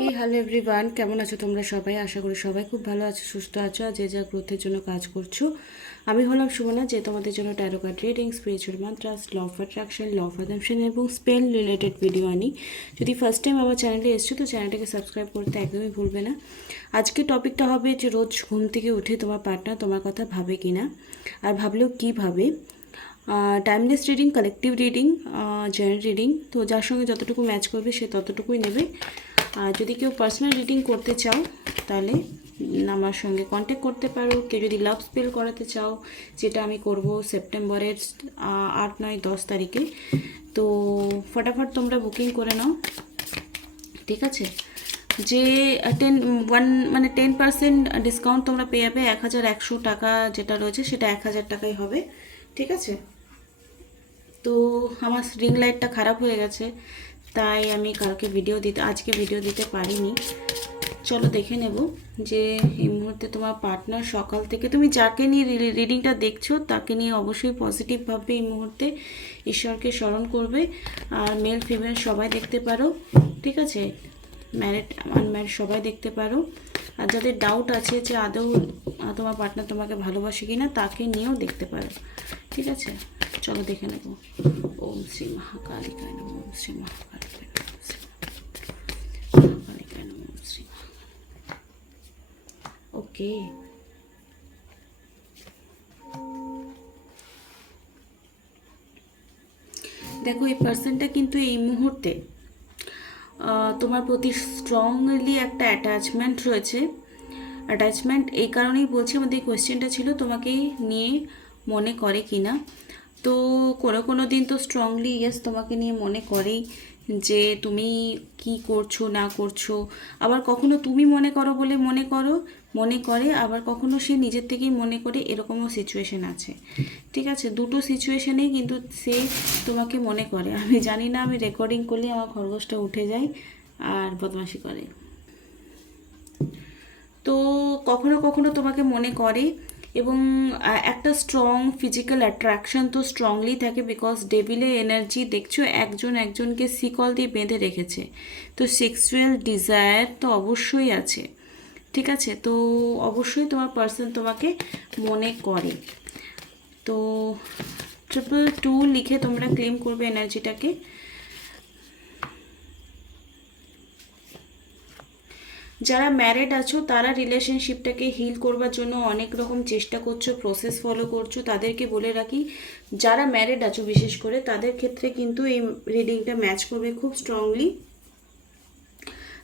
Hello everyone, কেমন আছো তোমরা সবাই? আশা করি সবাই খুব ভালো আছো, সুস্থ আছো আর যে যা গ্রোথের জন্য কাজ করছো। আমি হলাম সুমনা, যে তোমাদের জন্য tarot card reading, spiritual mantras, law of attraction, law of adaption এবং স্পেল রিলেটেড ভিডিও আনি। যদি ফার্স্ট টাইম আমার চ্যানেলে এসছো তো চ্যানেলটাকে সাবস্ক্রাইব করতে একদমই ভুলবে না। আজকে টপিকটা হবে যে রোজ ঘুম থেকে উঠে তোমার পার্টনার তোমার কথা ভাবে কি না, আর ভাবলেও কী ভাবে। Timeless reading, collective reading, general reading, তো যার সঙ্গে যতটুকু ম্যাচ করবে সে ততটুকুই নেবে। আর যদি কেউ পার্সোনাল রিডিং করতে চাও তাহলে আমার সঙ্গে কন্ট্যাক্ট করতে পারো। কেউ যদি লাভ স্পেল করাতে চাও, যেটা আমি করব সেপ্টেম্বরের 8, 9, 10 তারিখে, তো ফটাফট তোমরা বুকিং করে নাও, ঠিক আছে? যে 10% ডিসকাউন্ট তোমরা পেয়ে যাবে। 1100 টাকা যেটা রয়েছে সেটা 1000 টাকাই হবে, ঠিক আছে? তো আমার রিং লাইটটা খারাপ হয়ে গেছে, তাই আমি আজকে ভিডিও দিতে পারিনি। চলো দেখে নেব যে এই মুহূর্তে তোমার পার্টনার সকাল থেকে, তুমি যাকে নিয়ে রিডিংটা দেখছো তাকে নিয়ে অবশ্যই পজিটিভভাবে এই মুহূর্তে ঈশ্বরকে স্মরণ করবে। আর মেল ফিমেল সবাই দেখতে পারো, ঠিক আছে? ম্যারিড আনম্যারিড সবাই দেখতে পারো। আর যাদের ডাউট আছে যে আদৌ তোমার পার্টনার তোমাকে ভালোবাসে কি না, তাকে নিয়েও দেখতে পারো, ঠিক আছে? চলো দেখে নেব। ওম শ্রী মহাকালিকায় নমঃ, ওম শ্রী মহাকালিকায় নমঃ, মহাকালিকায় নমঃ, ওম শ্রী। ওকে, দেখো এই পার্সনটা কিন্তু এই মুহূর্তে তোমার প্রতি স্ট্রংলি একটা অ্যাটাচমেন্ট রয়েছে। অ্যাটাচমেন্ট এই কারণেই বলছি, আমাদের এই কোয়েশ্চেনটা ছিল তোমাকে নিয়ে মনে করে কি না। তো কোনো দিন তো স্ট্রংলি ইয়েস তোমাকে নিয়ে মনে করেই, যে তুমি কি করছো না করছো। আবার কখনো তুমি মনে করো বলে মনে করে, আবার কখনো সে নিজের থেকেই মনে করে, এরকমও সিচুয়েশন আছে, ঠিক আছে? দুটো সিচুয়েশনেই কিন্তু সে তোমাকে মনে করে। আমি জানি না, আমি রেকর্ডিং করলে আমার খরগোশটা উঠে যায় আর বদমাশি করে। তো কখনো কখনো তোমাকে মনে করে, এবং একটা স্ট্রং ফিজিক্যাল অ্যাট্রাকশন তো স্ট্রংলি থাকে, বিকজ ডেভিলের এনার্জি দেখছো একজনকে শিকল দিয়ে বেঁধে রেখেছে। তো সেক্সুয়াল ডিজায়ার তো অবশ্যই আছে, ঠিক আছে? তো অবশ্যই তোমার পার্সন তোমাকে মনে করে। তো 222 লিখে তোমরা ক্লেম করবে এনার্জিটাকে। যারা ম্যারিড আছো তারা রিলেশনশিপটাকে হিল করবার জন্য অনেক রকম চেষ্টা করছো, প্রসেস ফলো করছো। তাদেরকে বলে রাখি, যারা ম্যারিড আছো বিশেষ করে তাদের ক্ষেত্রে কিন্তু এই রিডিংটা ম্যাচ করবে খুব স্ট্রংলি।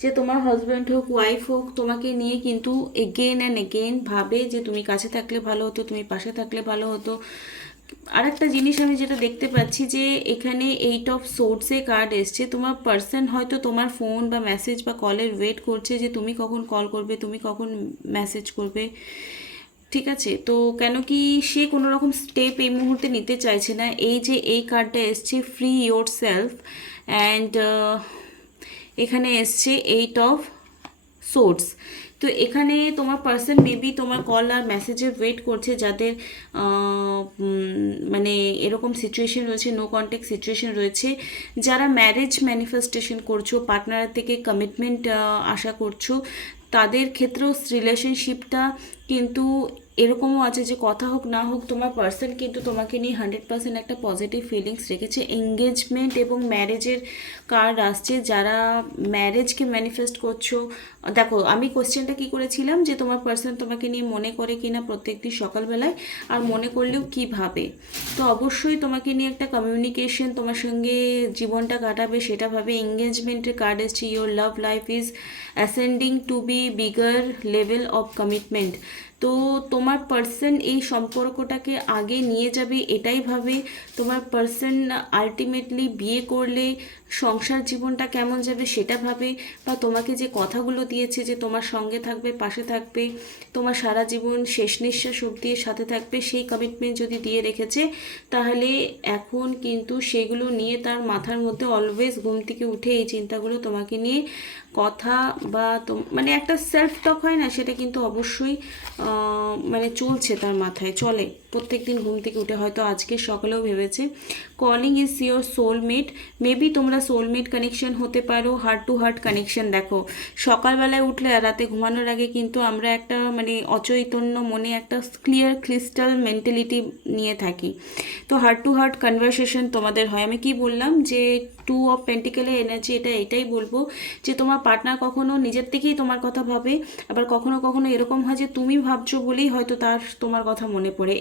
যে তোমার হাজব্যান্ড হোক, ওয়াইফ হোক, তোমাকে নিয়ে কিন্তু এগেন অ্যান্ড এগেন ভাবে যে তুমি কাছে থাকলে ভালো হতো, তুমি পাশে থাকলে ভালো হতো। আর একটা জিনিস আমি যেটা দেখতে পাচ্ছি, যে এখানে 8 অফ সোর্সে কার্ড এসছে। তোমার পার্সন হয়তো তোমার ফোন বা মেসেজ বা কলের ওয়েট করছে, যে তুমি কখন কল করবে, তুমি কখন মেসেজ করবে, ঠিক আছে? তো কেন কি সে কোনো রকম স্টেপ এই মুহূর্তে নিতে চাইছে না। এই যে এই কার্ডটা এসছে, ফ্রি ইয়োর সেলফ, অ্যান্ড এখানে এসছে 8 অফ সোর্স। তো এখানে তোমার পার্সন মেবি তোমার কল আর মেসেজের ওয়েট করছে, যাদের মানে এরকম সিচুয়েশন রয়েছে, নো কন্ট্যাক্ট সিচুয়েশন রয়েছে। যারা ম্যারেজ ম্যানিফেস্টেশন করছো, পার্টনারের থেকে কমিটমেন্ট আশা করছো, তাদের ক্ষেত্রেও রিলেশনশিপটা কিন্তু এরকমও আছে যে কথা হোক না হোক তোমার পার্সন কিন্তু তোমাকে নিয়ে 100% একটা পজিটিভ ফিলিংস রেখেছে। এঙ্গেজমেন্ট এবং ম্যারেজের কার্ড আসছে। যারা ম্যারেজকে ম্যানিফেস্ট করছো, দেখো আমি কোশ্চেনটা কি করেছিলাম, যে তোমার পার্সন তোমাকে নিয়ে মনে করে কিনা প্রত্যেকদিন সকালবেলায়, আর মনে করলেও কীভাবে। তো অবশ্যই তোমাকে নিয়ে একটা কমিউনিকেশন, তোমার সঙ্গে জীবনটা কাটাবে সেটা ভাবে। এঙ্গেজমেন্টের কার্ড এসছে, your love life is ascending to be bigger level of commitment. তো তোমার পার্সন এই সম্পর্কটাকে আগে নিয়ে যাবে এটাই ভাবে। তোমার পার্সন আলটিমেটলি বিয়ে করলে সংসার জীবনটা কেমন যাবে সেটা ভাবে, বা তোমাকে যে কথাগুলো দিয়েছে যে তোমার সঙ্গে থাকবে, পাশে থাকবে, তোমার সারা জীবন শেষ নিঃশ্বাস অবধি সাথে থাকবে, সেই কমিটমেন্ট যদি দিয়ে রেখেছে, তাহলে এখন কিন্তু সেগুলো নিয়ে তার মাথার মধ্যে অলওয়েজ ঘুম থেকে উঠে এই চিন্তাগুলো তোমাকে নিয়ে কথা, বা মানে একটা সেলফ টক হয় না, সেটা কিন্তু অবশ্যই মানে চলছে তার মাথায়, চলে। প্রত্যেক দিন ঘুম থেকে উঠে, হয়তো আজকে সকালেও ভেবেছে। Calling is your soulmate, maybe তোমরা সোলমেট কানেকশন হতে পারো, হার্ট টু হার্ট কানেকশন। দেখো সকালবেলায় উঠলে আর রাতে ঘুমানোর আগে কিন্তু আমরা একটা মানে অচৈতন্য মনে একটা ক্লিয়ার ক্রিস্টাল মেন্টালিটি নিয়ে থাকি। তো হার্ট টু হার্ট কনভারসেশন তোমাদের হয়। আমি কি বললাম যে 2 অফ পেন্টিকেলের এনার্জি, এটাই বলবো যে তোমার পার্টনার কখনো নিজের থেকেই তোমার কথা ভাবে, আবার কখনো কখনো এরকম হয় যে তুমি ভাবছো বলেই হয়তো তার তোমার কথা মনে পড়ে।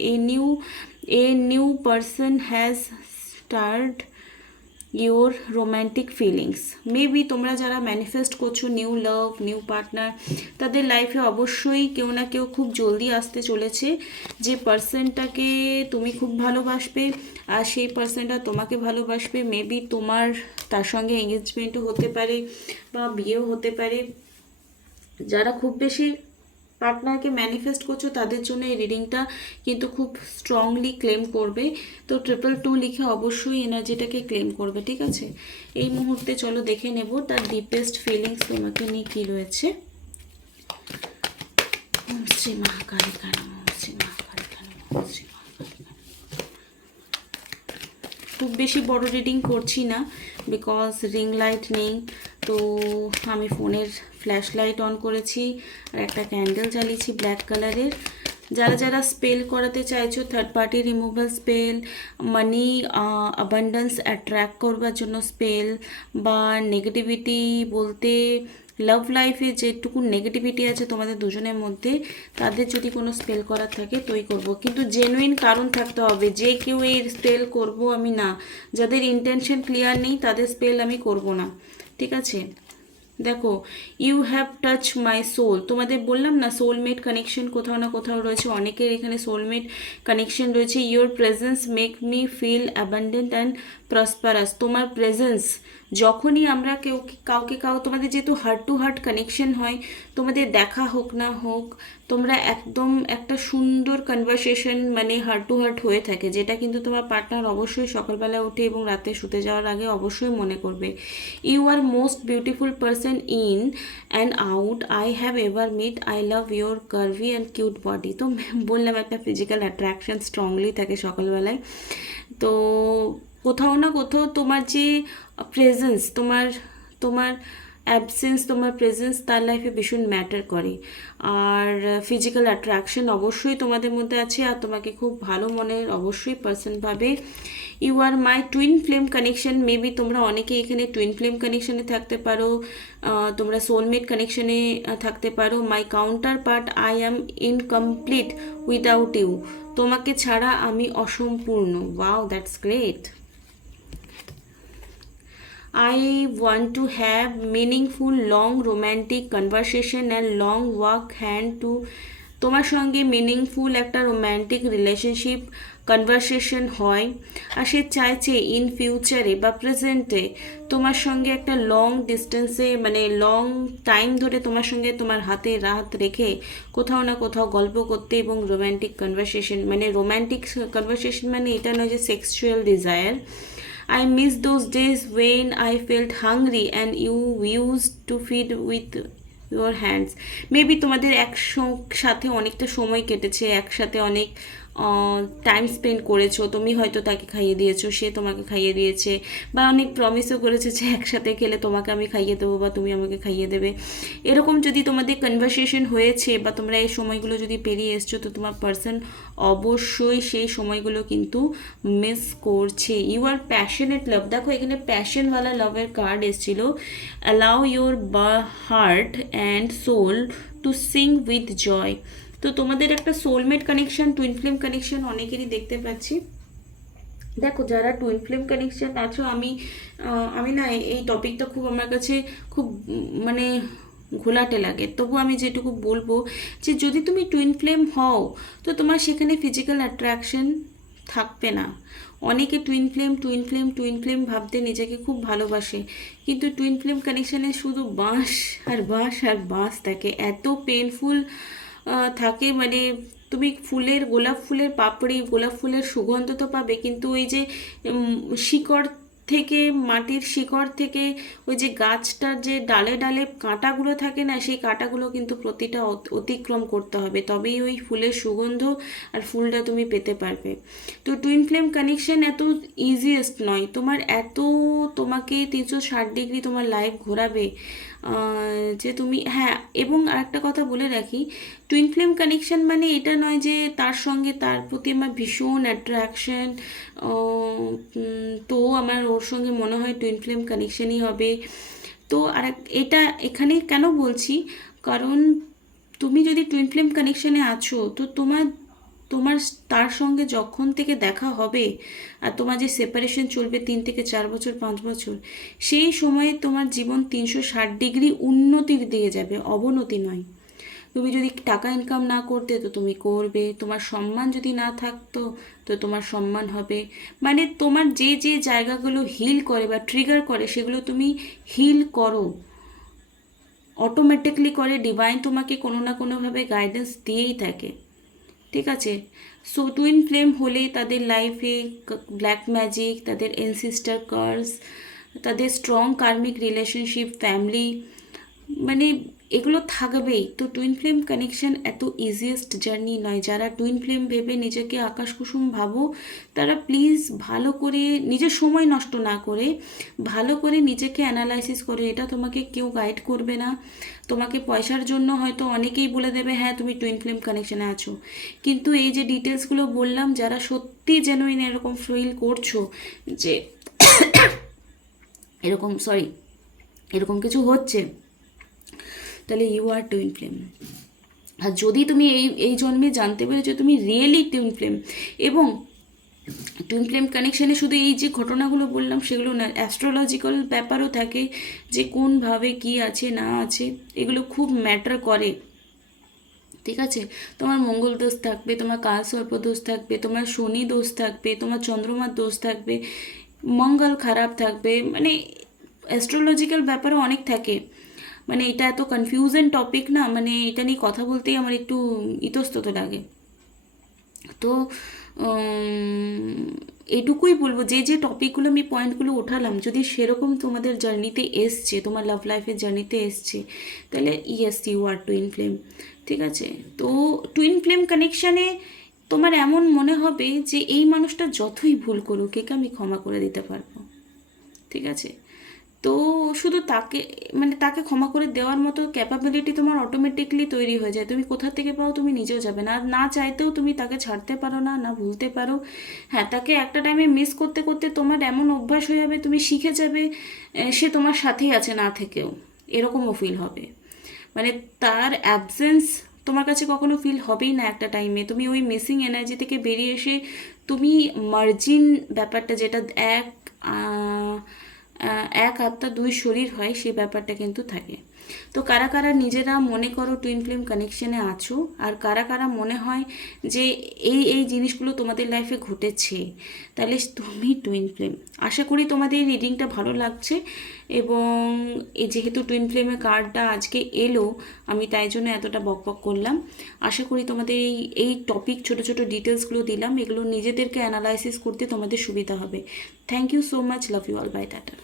A new person has start your romantic feelings. Maybe তোমরা যারা ম্যানিফেস্ট করছো নিউ লাভ, নিউ পার্টনার, তাদের লাইফে অবশ্যই কেউ না কেউ খুব জলদি আসতে চলেছে, যে পার্সনটাকে তুমি খুব ভালোবাসবে আর সেই পার্সনটা তোমাকে ভালোবাসবে। মেবি তোমার তার সঙ্গে এঙ্গেজমেন্টও হতে পারে বা বিয়েও হতে পারে। যারা খুব বেশি পার্টনারকে ম্যানিফেস্ট করছো তাদের জন্য এই রিডিংটা কিন্তু খুব স্ট্রংলি ক্লেম করবে। তো 222 লিখে অবশ্যই এনার্জিটাকে ক্লেম করবে, ঠিক আছে? এই মুহূর্তে চলো দেখে নেব তার ডিপেস্ট ফিলিংস তোমাকে নিয়ে কী রয়েছে। ওম শ্রী মহাকালী কালী, ওম শ্রী মহাকালী কালী, ওম শ্রী মহাকালী কালী। খুব বেশি বড় রিডিং করছি না বিকজ রিং লাইট নেই, তো আমি ফোনের ফ্ল্যাশ লাইট অন করেছি আর একটা ক্যান্ডেল জ্বালিয়েছি ব্ল্যাক কালারের। যারা যারা স্পেল করাতে চাইছো, থার্ড পার্টি রিমুভাল স্পেল, মানি অ্যাবান্ডেন্স অ্যাট্রাক্ট করবার জন্য স্পেল, বা নেগেটিভিটি বলতে লাভ লাইফে যেটুকু নেগেটিভিটি আছে তোমাদের দুজনের মধ্যে, তাদের যদি কোনো স্পেল করার থাকে তোই করব, কিন্তু জেনুইন কারণ থাকতে হবে। যে কেউ এই স্পেল করব আমি না, যাদের ইন্টেনশন ক্লিয়ার নেই তাদের স্পেল আমি করব না, ঠিক আছে? দেখো, you have touch my soul, তোমাদের বললাম না সোলমেট কানেকশন কোথাও না কোথাও রয়েছে, অনেকের এখানে সোলমেট কানেকশন রয়েছে। Your presence make me feel abundant and prosperous, তোমার প্রেজেন্স যখনই আমরা কাউকে তোমাদের যেহেতু হার্ট টু হার্ট কানেকশন হয়, তোমাদের দেখা হোক না হোক, তোমরা একদম একটা সুন্দর কনভারসেশন মানে হার্ট টু হার্ট হয়ে থাকে, যেটা কিন্তু তোমার পার্টনার অবশ্যই সকালবেলা উঠে এবং রাতে শুতে যাওয়ার আগে অবশ্যই মনে করবে। You are most beautiful person in and out I have ever meet, I love your curvy and cute body. তো বললাম একটা ফিজিক্যাল অ্যাট্রাকশন স্ট্রংলি থাকে সকালবেলায়। তো কোথাও না কোথাও তোমার যে প্রেজেন্স, তোমার অ্যাবসেন্স, তোমার প্রেজেন্স তার লাইফে ভীষণ ম্যাটার করে। আর ফিজিক্যাল অ্যাট্রাকশন অবশ্যই তোমাদের মধ্যে আছে, আর তোমাকে খুব ভালো মনের অবশ্যই পার্সন পাবে। You are my twin flame connection, maybe তোমরা অনেকে এখানে টুইন ফ্লেম কানেকশনে থাকতে পারো, তোমরা সোলমেট কানেকশনে থাকতে পারো। My counterpart, I am incomplete without you, তোমাকে ছাড়া আমি অসম্পূর্ণ। Wow, that's great. I want to have meaningful long romantic conversation and long walk hand to, তোমার সঙ্গে মিনিংফুল একটা রোম্যান্টিক রিলেশনশিপ কনভারসেশন হয়, আর সে চাইছে ইন ফিউচারে বা প্রেজেন্টে তোমার সঙ্গে একটা লং ডিস্টেন্সে মানে লং টাইম ধরে তোমার সঙ্গে তোমার হাতে রাত রেখে কোথাও না কোথাও গল্প করতে এবং রোম্যান্টিক কনভারসেশন, মানে রোম্যান্টিক কনভারসেশন মানে এটা নয় যে sexual desire. I miss those days when I felt hungry and you used to feed with your hands. Maybe তোমাদের একসাথে অনেকটা সময় কেটেছে, একসাথে অনেক টাইম স্পেন্ড করেছো, তুমি হয়তো তাকে খাইয়ে দিয়েছো, সে তোমাকে খাইয়ে দিয়েছে, বা অনেক প্রমিসও করেছে যে একসাথে খেলে তোমাকে আমি খাইয়ে দেবো বা তুমি আমাকে খাইয়ে দেবে। এরকম যদি তোমাদের কনভারসেশন হয়েছে বা তোমরা এই সময়গুলো যদি পেরিয়ে এসছো, তো তোমার পার্সন অবশ্যই সেই সময়গুলো কিন্তু মিস করছে। ইউ আর প্যাশনেট লাভ, দেখো এখানে প্যাশনওয়ালা লাভের কার্ড এসেছিল। Allow your heart and soul to sing with joy. তো তোমাদের একটা soulmate connection, twin flame connection অনেকেরই দেখতে পাচ্ছি। দেখো যারা টুইন ফ্লেম কানেকশন আছো, আমি না এই টপিকটা খুব আমার কাছে খুব মানে ঘোলাটে লাগে, তবু আমি যেটুকু বলবো যে যদি তুমি টুইন ফ্লেম হও তো তোমার সেখানে ফিজিক্যাল অ্যাট্রাকশন থাকবে না। অনেকে টুইন ফ্লেম ভাবতে নিজেকে খুব ভালোবাসে, কিন্তু টুইন ফ্লেম কানেকশানে শুধু বাঁশ আর বাঁশ থাকে, এত পেনফুল থাকে। মানে তুমি গোলাপ ফুলের পাপড়ি, গোলাপ ফুলের সুগন্ধ তো পাবে, কিন্তু ওই যে শিকড় থেকে, মাটির শিকড় থেকে ওই যে গাছটার যে ডালে ডালে কাঁটাগুলো থাকে না, সেই কাঁটাগুলো কিন্তু প্রতিটা অতিক্রম করতে হবে, তবেই ওই ফুলের সুগন্ধ আর ফুলটা তুমি পেতে পারবে। তো টুইন ফ্লেম কানেকশন এত ইজিয়েস্ট নয়, তোমাকে 360 ডিগ্রি তোমার লাইফ ঘোরাবে, যে তুমি, হ্যাঁ। এবং আরেকটা কথা বলে রাখি, টুইন ফ্লেম কানেকশন মানে এটা নয় যে তার প্রতি আমার ভীষণ অ্যাট্রাকশন, তো আমার ওর সঙ্গে মনে হয় টুইন ফ্লেম কানেকশনই হবে। তো এটা এখানে কেন বলছি, কারণ তুমি যদি টুইন ফ্লেম কানেকশনে আছো, তো তোমার তোমার তার সঙ্গে যখন থেকে দেখা হবে আর তোমার যে সেপারেশন চলবে 3 থেকে 4 বছর 5 বছর, সেই সময়ে তোমার জীবন 360 ডিগ্রি উন্নতির দিকে যাবে, অবনতি নয়। তুমি যদি টাকা ইনকাম না করতে তো তুমি করবে, তোমার সম্মান যদি না থাকতো তো তোমার সম্মান হবে। মানে তোমার যে যে জায়গাগুলো হিল করে বা ট্রিগার করে সেগুলো তুমি হিল করো, অটোমেটিকলি করে। ডিভাইন তোমাকে কোনো না কোনোভাবে গাইডেন্স দিয়েই থাকে, ঠিক আছে। সো টুইন ফ্লেম হলে তাদের লাইফে ব্ল্যাক ম্যাজিক, তাদের এনসিস্টার কার্স, তাদের স্ট্রং কার্মিক রিলেশনশিপ, ফ্যামিলি, মানে এগুলো থাকবেই। তো টুইন ফ্লেম কানেকশন এত ইজিয়েস্ট জার্নি নয়। যারা টুইন ফ্লেম ভেবে নিজেকে আকাশ কুসুম ভাবো, তারা প্লিজ ভালো করে নিজের সময় নষ্ট না করে ভালো করে নিজেকে অ্যানালাইসিস করে। এটা তোমাকে কেউ গাইড করবে না, তোমাকে পয়সার জন্য হয়তো অনেকেই বলে দেবে হ্যাঁ তুমি টুইন ফ্লেম কানেকশানে আছো, কিন্তু এই যে ডিটেলসগুলো বললাম, যারা সত্যি জেনুইন এরকম ফিল করছো যে এরকম কিছু হচ্ছে, তাহলে ইউ আর টুইন ফ্লেম। আর যদি তুমি এই জন্মে জানতে পেরেছো তুমি রিয়েলি টুইন ফ্লেম, এবং টুইন ফ্লেম কানেকশানে শুধু এই যে ঘটনাগুলো বললাম সেগুলো না, অ্যাস্ট্রোলজিক্যাল ব্যাপারও থাকে, যে কোনভাবে কি আছে না আছে, এগুলো খুব ম্যাটার করে, ঠিক আছে। তোমার মঙ্গল দোষ থাকবে, তোমার কাল সর্প দোষ থাকবে, তোমার শনি দোষ থাকবে, তোমার চন্দ্রমার দোষ থাকবে, মঙ্গল খারাপ থাকবে, মানে অ্যাস্ট্রোলজিক্যাল ব্যাপারও অনেক থাকে। মানে এটা এত কনফিউশন টপিক না, মানে এটা নিয়ে কথা বলতেই আমার একটু ইতস্তত লাগে। তো এটুকুই বলবো, যে যে টপিকগুলো আমি পয়েন্টগুলো ওঠালাম, যদি সেরকম তোমাদের জার্নিতে এসছে, তোমার লাভ লাইফের জার্নিতে এসছে, তাহলে yes you are twin flame, ঠিক আছে। তো টুইন ফ্লেম কানেকশানে তোমার এমন মনে হবে যে এই মানুষটা যতই ভুল করুক একে আমি ক্ষমা করে দিতে পারবো, ঠিক আছে। তো শুধু তাকে ক্ষমা করে দেওয়ার মতো ক্যাপাবিলিটি তোমার অটোমেটিকলি তৈরি হয়ে যায়। তুমি কোথা থেকে পাও তুমি নিজেও যাবে না, না চাইতেও তুমি তাকে ছাড়তে পারো না, না ভুলতে পারো। হ্যাঁ, তাকে একটা টাইমে মিস করতে করতে তোমার এমন অভ্যাস হয়ে যাবে, তুমি শিখে যাবে সে তোমার সাথেই আছে না থেকেও, এরকমও ফিল হবে। মানে তার অ্যাবসেন্স তোমার কাছে কখনো ফিল হবেই না। একটা টাইমে তুমি ওই মিসিং এনার্জি থেকে বেরিয়ে এসে তুমি মার্জিন ব্যাপারটা, যেটা এক আত্মা দুই শরীর হয়, সেই ব্যাপারটা কিন্তু থাকে। তো কারা কারা নিজেরা মনে করো টুইন ফ্লেম কানেকশানে আছো, আর কারা কারা মনে হয় যে এই এই জিনিসগুলো তোমাদের লাইফে ঘটেছে, তাহলে তুমি টুইন ফ্লেম। আশা করি তোমাদের এই রিডিংটা ভালো লাগছে, এবং যেহেতু টুইন ফ্লেমের কার্ডটা আজকে এলো, আমি তাই জন্য এতটা বকবক করলাম। আশা করি তোমাদের এই টপিক, ছোট ছোট ডিটেলসগুলো দিলাম, এগুলো নিজেদেরকে অ্যানালাইসিস করতে তোমাদের সুবিধা হবে। Thank you so much, love you all, bye, tata.